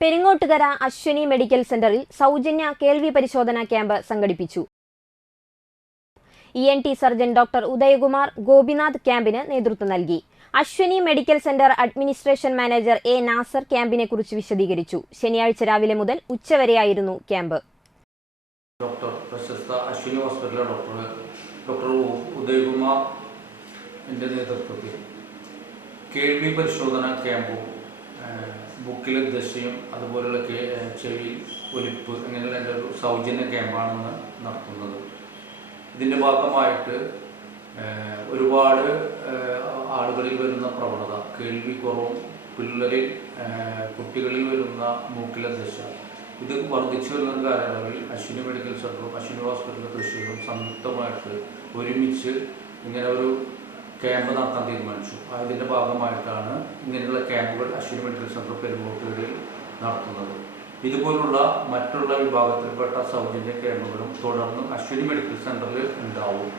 Peringottukara Ashwini medical സെന്ററിൽ സൗജന്യ കേൾവി പരിശോധനാ ക്യാമ്പ് സംഘടിപ്പിച്ചു. ENT surgeon doctor Udayakumar Gopinath ക്യാമ്പിന് നേതൃത്വം നൽകി. Ashwini medical centre administration manager A. Nasar ക്യാമ്പിനെ കുറിച്ച് വിശദീകരിച്ചു. ശനിയാഴ്ച രാവിലെ മുതൽ ഉച്ചവരെയായിരുന്നു ക്യാമ്പ്. പ്രശസ്ത അശ്വിനി ഹോസ്പിറ്റലിലെ ഡോക്ടർ ഉദയകുമാർ നേതൃത്വത്തിൽ കേൾവി പരിശോധന ക്യാമ്പും ബുക്കിലെ ദശയും അതുപോലുള്ള ചെവി ഒലിപ്പ് അങ്ങനെയുള്ള ഒരു സൗജന്യ ക്യാമ്പാണെന്ന് നടത്തുന്നത്. ഇതിൻ്റെ ഭാഗമായിട്ട് ഒരുപാട് ആളുകളിൽ വരുന്ന പ്രവണത, കേൾവി കുറവും പിള്ളേരിൽ കുട്ടികളിൽ വരുന്ന മൂക്കിലെ ദശ, ഇത് വർദ്ധിച്ചു വരുന്ന കാലയളവിൽ അശ്വിനി മെഡിക്കൽ സെൻ്ററും അശ്വിനി ഹോസ്പിറ്റലും തൃശ്ശൂരും സംയുക്തമായിട്ട് ഒരുമിച്ച് ഇങ്ങനെ ഒരു ക്യാമ്പ് നടത്താൻ തീരുമാനിച്ചു. അതിൻ്റെ ഭാഗമായിട്ടാണ് ഇങ്ങനെയുള്ള ക്യാമ്പുകൾ അശ്വിനി മെഡിക്കൽ സെൻ്റർ പെരുങ്ങോട്ടുകരയിൽ നടത്തുന്നത്. ഇതുപോലുള്ള മറ്റുള്ള വിഭാഗത്തിൽപ്പെട്ട സൗജന്യ ക്യാമ്പുകളും തുടർന്ന് അശ്വിനി മെഡിക്കൽ സെൻ്ററിൽ ഉണ്ടാവും.